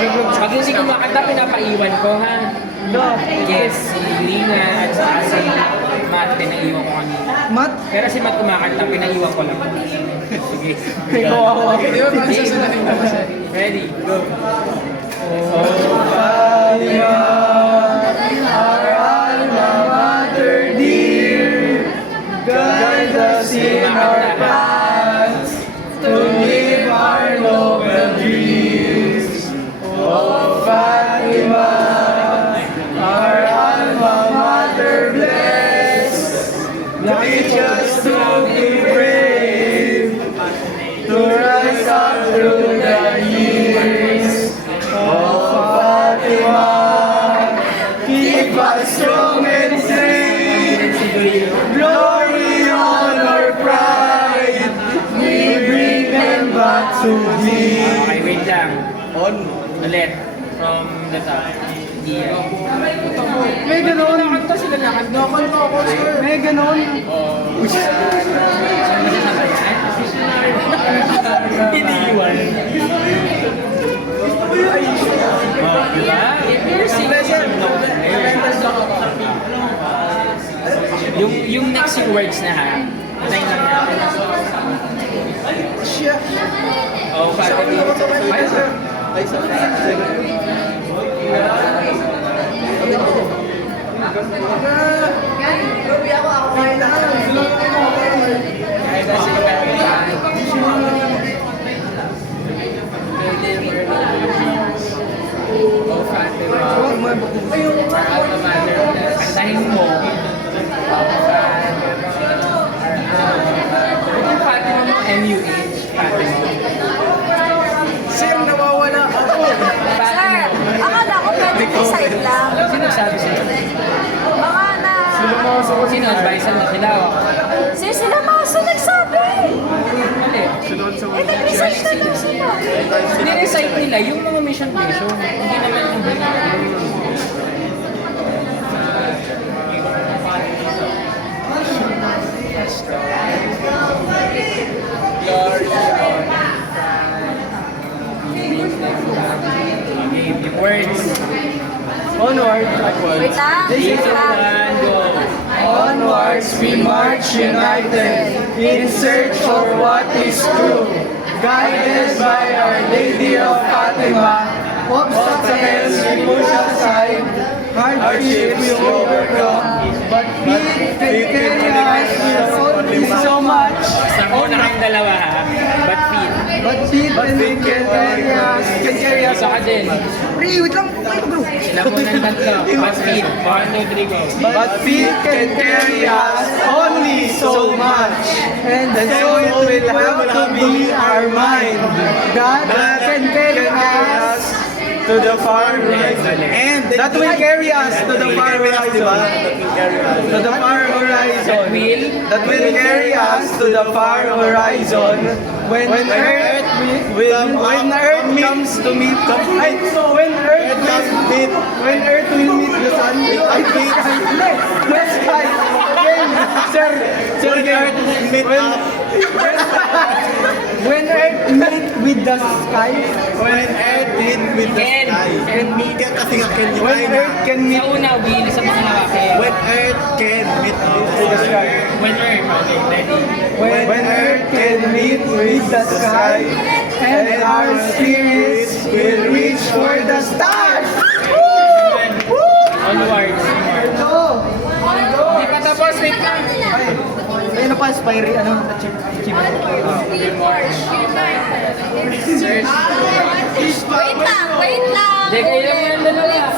Pag hindi kumakanta, pinapaiwan ko, ha? No. Yes, si Lina at saka si Matt, pinaiwan ko kanina. Matt? Pero si Matt kumakanta, pinaiwan ko lang. Sige. Ay, kawawa. Di ba pag sasalahin ko siya? Ready, go. Oh, Fatima, our alma mater dear, guide us in our paths to live our noble dreams. Oh, Fatima, our alma mater bless, teach us to be brave, to rise up through the years. Oh, Fatima, keep us strong and safe. Glory, honor, pride, we bring them back to thee. Okay, wait lang. On. Ulit. From the top. Yeah. May ganon. Nakanta sila nakanta. Nakanta ako, sir. May ganon. Iniwan. Oh, diba? Yung next yung words na ha. Tayo lang natin. Siya. Oh, Fatima. Ay, sir. Ay, sir. Grabe ako kain na. Ay, that's it. Oh, Fatima. Alma Mater. Kantahin mo. Yung Fatima mo, MUH. Fatima. Sir, nawawala ako. Sir, akala ko pwede decide lang. Sino sabi sa'yo? Baka na... Sino advisor mo sila? Sir, sila maso nagsabi. Mali. Eh, nag-research na lang sila. Nirecite nila yung mga mission. Hindi naman yung the words. Onward. Wait lang. Dito Wait lang. and go. Onwards we march united in search for what is true. Guided by Our Lady of Fatima, obstacles we push aside, hardships we overcome, but faith can carry us with so much. Basta muna kayong dalawa ha. But feet. But faith can carry us. Isa ka din. Pre, wait lang. Sila muna ng tatlo. But feet. 1, 2, 3, go. But faith can carry us only so much. And so it will have to be our mind. God can carry us to the far horizon. And that will carry us to the far horizon. To the far horizon. That will carry us to the far horizon. When Earth comes to meet the when Earth will meet the sun, I think the sky. When Earth meet with the sky, When Earth meet with the Ken. sky. Ken. Ken kasi nga Ken yung when kaya. Earth can meet Sa una, bilis sa mga lalaki. When Earth can meet with the sky. When Earth. Okay, ready. When Earth can meet with the sky, and our spirits will reach for the stars. Onwards. Ito! Hindi pa tapos, wait lang. Ayun na pa, Spyri, ano? Search. Wait lang, wait lang. Hindi, kayo lang yung dalawa.